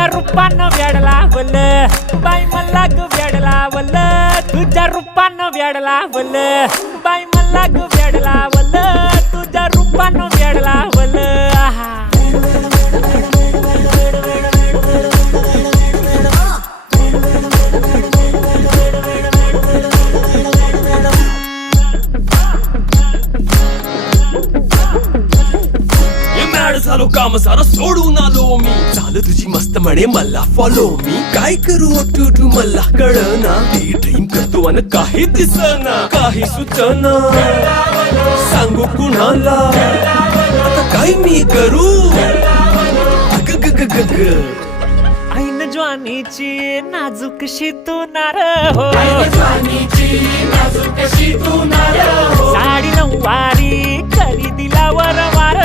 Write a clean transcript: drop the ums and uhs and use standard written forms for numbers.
तुझ्या रूपानं वेड लावल बाई मला ग वेड लावल तुझ्या रूपानं वेड लावल बाई मला ग वेड लावल तुझ्या रूपानं वेड लावल झालो काम सारा सोडून आलो मी चाल तुझी मस्त म्हणे मला फॉलो मी काय करू टू मला कळना ते ड्रीम करतो आणि काही दिसना काही सुचना सांगू कुणाला आता काय मी करू अग ग ग ग ग ऐन ज्वानीची नाजूकशी तू नार हो साडी नऊवारी खरी दिला वर वार